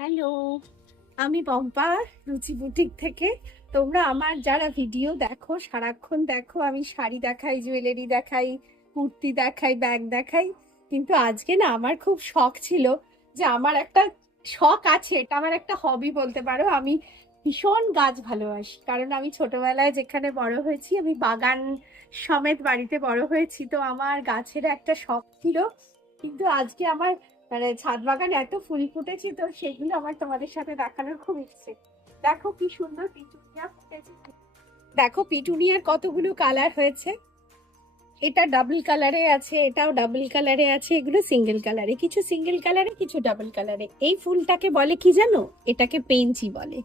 Hello, আমি পম্পা, রুচি boutique থেকে। তোমরা আমার যারা ভিডিও দেখো, সারাক্ষণ দেখো, আমি শাড়ি দেখাই, জুয়েলারি দেখাই, কুর্তি দেখাই, ব্যাগ দেখাই। কিন্তু আজকে না আমার খুব শখ ছিল যে আমার একটা শখ আছে, এটা আমার একটা হবি বলতে পারো। আমি ভীষণ গাছ ভালোবাসি, কারণ আমি ছোটবেলায় যেখানে বড় হয়েছি, আমি বাগান সমেত বাড়িতে বড় হয়েছি, তো আমার গাছের একটা শখ ছিল। কিন্তু আজকে আমার মানে ছাদ বাগানে এত ফুল ফুটেছে, তো সেগুলো আমার তোমাদের সাথে দেখানোর খুব ইচ্ছে। দেখো কি সুন্দর পিটুনিয়া ফুটেছে, দেখো পিটুনিয়ার কতগুলো কালার হয়েছে। এটা ডাবল কালারে আছে, এটাও ডাবল কালারে আছে, এগুলো সিঙ্গেল কালারে, কিছু সিঙ্গেল কালারে, কিছু ডাবল কালারে। এই ফুলটাকে বলে কি জানো? এটাকে পেনজি বলে।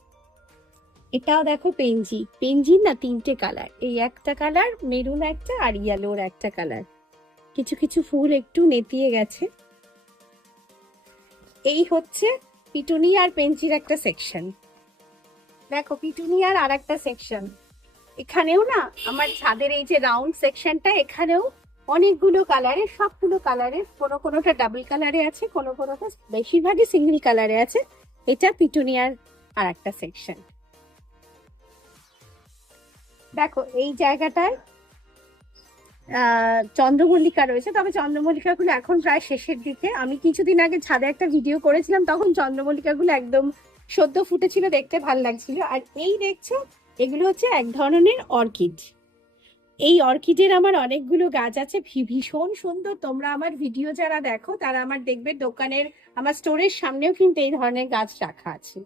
এটাও দেখো পেনজি, পেনজির না তিনটে কালার, এই একটা কালার, মেরুন একটা, আর ইয়েলোর একটা কালার। কিছু কিছু ফুল একটু নেতিয়ে গেছে। এই হচ্ছে পিটুনিয়া আর পেনজির একটা সেকশন। দেখো পিটুনিয়ার আর একটা সেকশন। এখানেও না আমার ছাদের এই যে রাউন্ড সেকশনটা, এখানেও অনেকগুলো কালারের, সবগুলো কালারের, কোনো কোনোটা ডাবল কালারে আছে, কোনো কোনোটা বেশিরভাগই সিঙ্গেল কালারে আছে। এটা পিটুনিয়ার আর একটা সেকশন। দেখো এই জায়গাটায় চন্দ্রমল্লিকা রয়েছে, তবে চন্দ্রমল্লিকা গুলো এখন প্রায় শেষের দিকে। আমি কিছুদিন আগে ছাদে একটা ভিডিও করেছিলাম, তখন চন্দ্রমল্লিকা গুলো একদম সদ্য ফুটেছিল, দেখতে ভালো লাগছিল। আর এই দেখছো, এগুলো হচ্ছে এক ধরনের অর্কিড। এই অর্কিডের আমার অনেকগুলো গাছ আছে, ভীষণ সুন্দর। তোমরা আমার ভিডিও যারা দেখো তারা আমার দেখবে দোকানের, আমার স্টোরের সামনেও কিন্তু এই ধরনের গাছ রাখা আছে।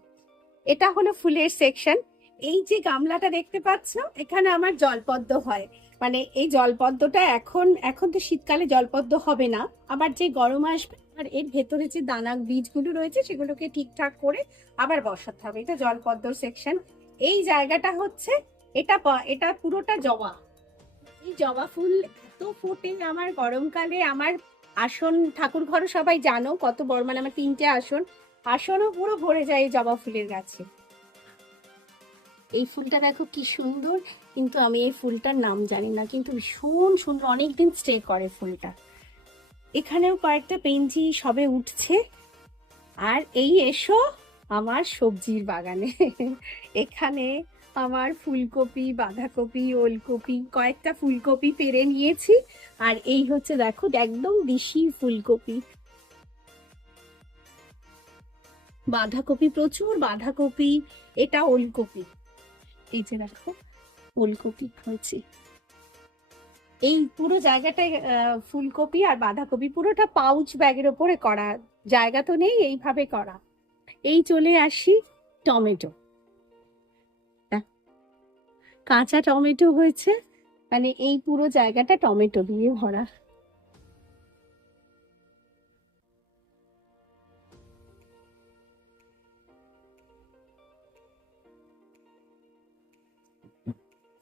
এটা হলো ফুলের সেকশন। এই যে গামলাটা দেখতে পাচ্ছ, এখানে আমার জলপদ্ম হয়। মানে এই জলপদ্মটা এখন এখন তো শীতকালে জলপদ্ম হবে না, আবার যে গরম আসবে আর এর ভেতরে যে দানা বীজগুলো রয়েছে সেগুলোকে ঠিকঠাক করে আবার বসাতে হবে। এটা জলপদ্মর সেকশন। এই জায়গাটা হচ্ছে, এটা এটা পুরোটা জবা। এই জবা ফুল এত ফোটে আমার গরমকালে। আমার আসন, ঠাকুর ঘর সবাই জানো কত বড়, মানে আমার তিনটে আসন, আসনও পুরো ভরে যায় এই জবা ফুলের গাছে। এই ফুলটা দেখো কি সুন্দর, কিন্তু আমি এই ফুলটার নাম জানি না, কিন্তু ভীষণ সুন্দর, অনেকদিন স্টে করে ফুলটা। এখানেও কয়েকটা পেনজি সবে উঠছে। আর এই এসো আমার সবজির বাগানে। এখানে আমার ফুলকপি, বাঁধাকপি, ওলকপি, কয়েকটা ফুলকপি পেরে নিয়েছি। আর এই হচ্ছে দেখো একদম দেশি ফুলকপি, বাঁধাকপি, প্রচুর বাঁধাকপি। এটা ওলকপি, এই যে দেখো ওলকপি হয়েছে। এই পুরো জায়গাটায় ফুলকপি আর বাঁধাকপি, পুরোটা পাউচ ব্যাগের ওপরে করা, জায়গা তো নেই, এইভাবে করা। এই চলে আসি টমেটো, কাঁচা টমেটো হয়েছে, মানে এই পুরো জায়গাটা টমেটো দিয়ে ভরা।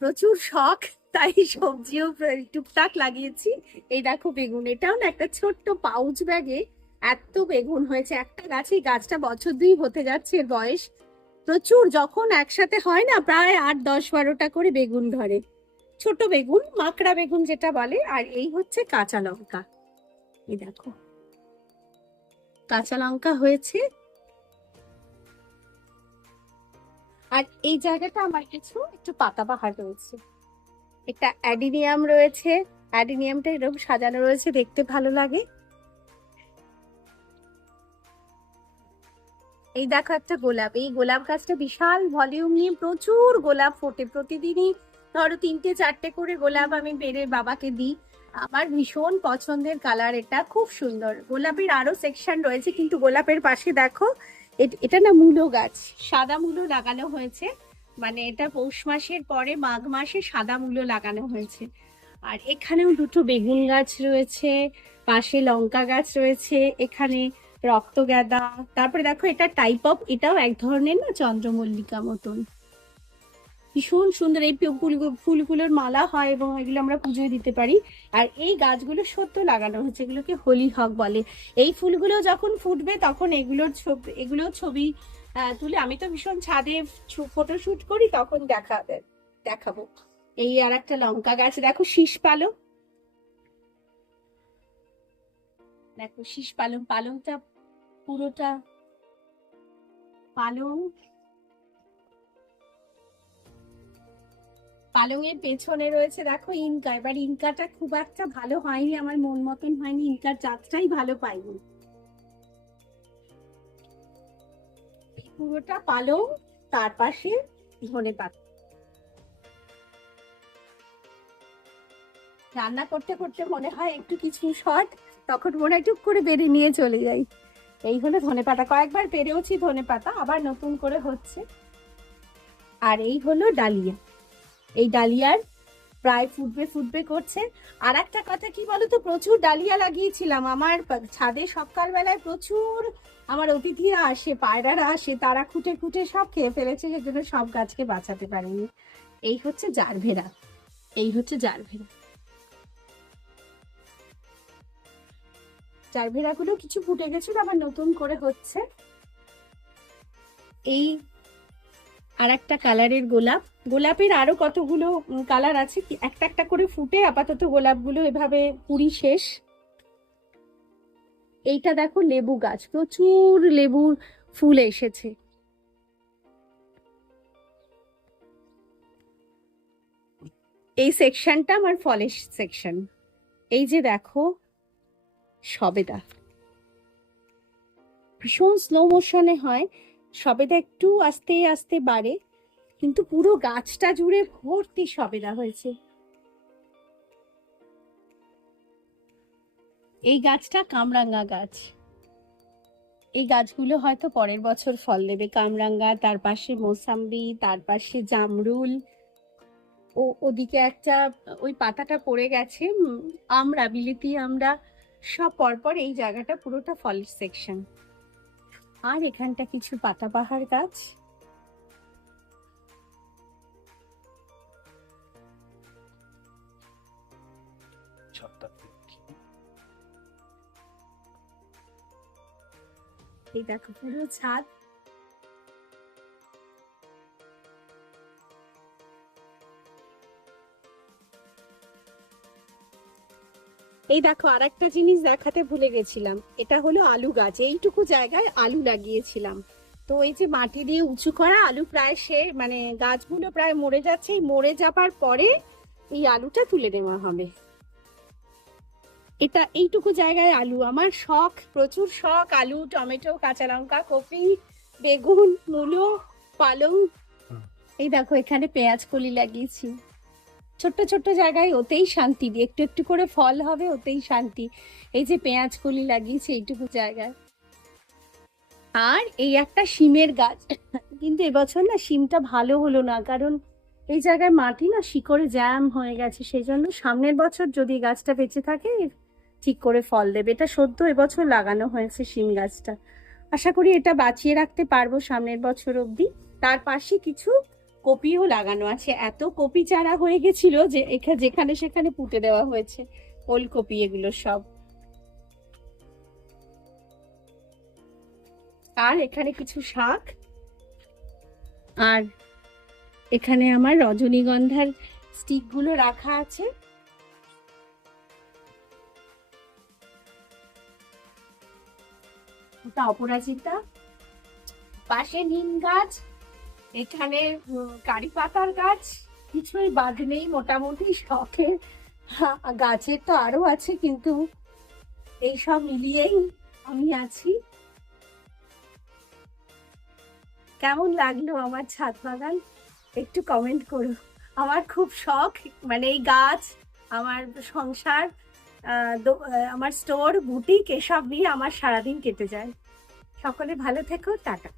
প্রচুর শখ, তাই সবজিও টুকটাক লাগিয়েছি। এই দেখো বেগুন, এটাও না একটা ছোট্ট পাউচ ব্যাগে এত বেগুন হয়েছে একটা গাছে। গাছটা বছর দুই হতে যাচ্ছে এর বয়স। প্রচুর, যখন একসাথে হয় না প্রায় 8, 10, 12টা করে বেগুন ধরে। ছোট বেগুন, মাকড়া বেগুন যেটা বলে। আর এই হচ্ছে কাঁচা লঙ্কা, এই দেখো কাঁচা লঙ্কা হয়েছে। আর এই জায়গাটা আমার কিছু একটু পাতাবাহার রয়েছে, একটা অ্যাডিনিয়াম রয়েছে। অ্যাডিনিয়ামটা এরকম সাজানো রয়েছে, দেখতে ভালো লাগে। এই দেখো একটা গোলাপ, এই গোলাপ গাছটা বিশাল ভলিউম নিয়ে প্রচুর গোলাপ ফোটে প্রতিদিনই। ধরো 3-4টে করে গোলাপ আমি বেড়ে বাবাকে দিই। আমার ভীষণ পছন্দের কালার, এটা খুব সুন্দর। গোলাপের আরো সেকশন রয়েছে, কিন্তু গোলাপের পাশে দেখো এটা না মূলো গাছ, সাদা মূলো লাগানো হয়েছে। মানে এটা পৌষ মাসের পরে মাঘ মাসে সাদা মূলো লাগানো হয়েছে। আর এখানেও দুটো বেগুন গাছ রয়েছে, পাশে লঙ্কা গাছ রয়েছে, এখানে রক্তগাঁদা। তারপরে দেখো এটা টাইপ অফ, এটাও এক ধরনের না চন্দ্রমল্লিকা মতন, ভীষণ সুন্দর। এই ফুলগুলোর মালা হয় এবং এগুলো আমরা পুজোয় দিতে পারি। আর এই গাছগুলো সদ্য লাগানো হচ্ছে, এগুলোকে হোলি হক বলে। এই ফুলগুলো যখন ফুটবে তখন এগুলোর ছবি তুলে, আমি তো ভীষণ ছাদে ফটোশুট করি, তখন দেখাবো। এই আর একটা লঙ্কা গাছ, দেখো শীষ পালং, দেখো শীষ পালং, পালংটা পুরোটা পালং, পালংয়ের পেছনে রয়েছে দেখো ইনকা। এবার ইনকাটা খুব একটা ভালো হয়নি, আমার মন মতন হয়নি, ইনকার জাতটাই ভালো পাইনি। পুরোটা পালং, তার পাশে ধনেপাতা। রান্না করতে করতে মনে হয় একটু কিছু শর্ট, তখন মনে হয় টুক করে বেড়ে নিয়ে চলে যাই। এই হলো ধনেপাতা, কয়েকবার পেরেওছি ধনেপাতা, আবার নতুন করে হচ্ছে। আর এই হলো ডালিয়া, এই ডালিয়ার প্রায় ফুটবে ফুটবে করছে। আর একটা কথা কি বলতো, প্রচুর ডালিয়া লাগিয়েছিলাম আমার ছাদে, সকালবেলায় প্রচুর আমার অতিথিরা আসে, পায়রারা আসে, তারা খুঁটে খুঁটে সব খেয়ে ফেলেছে, সেজন্য সব গাছকে বাঁচাতে পারিনি। এই হচ্ছে জারভেরা, এই হচ্ছে জারভেরা। জারভেরা গুলো কিছু ফুটে গেছিল, আবার নতুন করে হচ্ছে। এই আর একটা কালারের গোলাপ, গোলাপের আরো কতগুলো কালার আছে, একটা একটা করে ফুটে, আপাতত গোলাপগুলো এভাবে কুড়ি শেষ। এইটা দেখো লেবু গাছ, প্রচুর লেবুর ফুল এসেছে। এই সেকশনটা আমার ফলের সেকশন। এই যে দেখো সবেদা, ভীষণ স্লো মোশনে হয়, সবেদা একটু আস্তে আস্তে বাড়ে, কিন্তু পুরো গাছটা জুড়ে ভর্তি সবেদা হয়েছে। এই গাছটা কামরাঙ্গা গাছ, এই গাছগুলো হয়তো পরের বছর ফল দেবে। কামরাঙ্গা, তার পাশে মৌসাম্বি, তার পাশে জামরুল, ও ওদিকে একটা ওই পাতাটা পড়ে গেছে আমরা, বিলিতি আমরা, সব পরপর এই জায়গাটা পুরোটা ফলের সেকশন। আর এখানটা কিছু পাতাবাহার গাছ, এই দেখো পুরো ছাদ। এই দেখো আর একটা জিনিস দেখাতে ভুলে গেছিলাম, এটা হলো আলু গাছ। এইটুকু জায়গায় আলু লাগিয়েছিলাম, তো এই যে মাটি দিয়ে উঁচু করা আলু, প্রায় সে মানে গাছগুলো প্রায় মরে যাচ্ছে, এই মরে যাবার পরে এই আলুটা তুলে দেওয়া হবে। এটা এইটুকু জায়গায় আলু, আমার শখ, প্রচুর শখ, আলু, টমেটো, কাঁচা লঙ্কা, কপি, বেগুন, মূলো, পালং। এই দেখো এখানে পেঁয়াজ কলি লাগিয়েছি, ছোট্ট ছোট্ট জায়গায়, ওতেই শান্তি, একটু একটু করে ফল হবে, ওতেই শান্তি। এই যে পেঁয়াজ কলি লাগিয়েছি এইটুকু জায়গায়। আর এই একটা শিমের গাছ, কিন্তু এবছর না শিমটা ভালো হলো না, কারণ এই জায়গায় মাটি না শিকড়ে জ্যাম হয়ে গেছে, সেই জন্য সামনের বছর যদি গাছটা বেঁচে থাকে ঠিক করে ফল দেবে। এটা সদ্য এবছর লাগানো হয়েছে শিম গাছটা, আশা করি এটা বাঁচিয়ে রাখতে পারবো সামনের বছর অবধি। তার পাশে কিছু কপিও লাগানো আছে, এত কপি চারা হয়ে গেছিল যে যেখানে সেখানে পুঁতে দেওয়া হয়েছে ওলকপি, এগুলো সব। আর এখানে কিছু শাক, আর এখানে আমার রজনীগন্ধার স্টিক গুলো রাখা আছে। ওটা অপরাজিতা, পাশে নিম গাছ, এখানে কারি পাতার গাছ, কিছুই বাদ নেই মোটামুটি। শখের গাছের তো আরো আছে, কিন্তু এইসব মিলিয়েই আমি আছি। কেমন লাগলো আমার ছাদ বাগান একটু কমেন্ট করো। আমার খুব শখ, মানে এই গাছ, আমার সংসার, আমার স্টোর, বুটিক, এসব নিয়ে আমার সারাদিন কেটে যায়। সকলে ভালো থেকো, টাটা।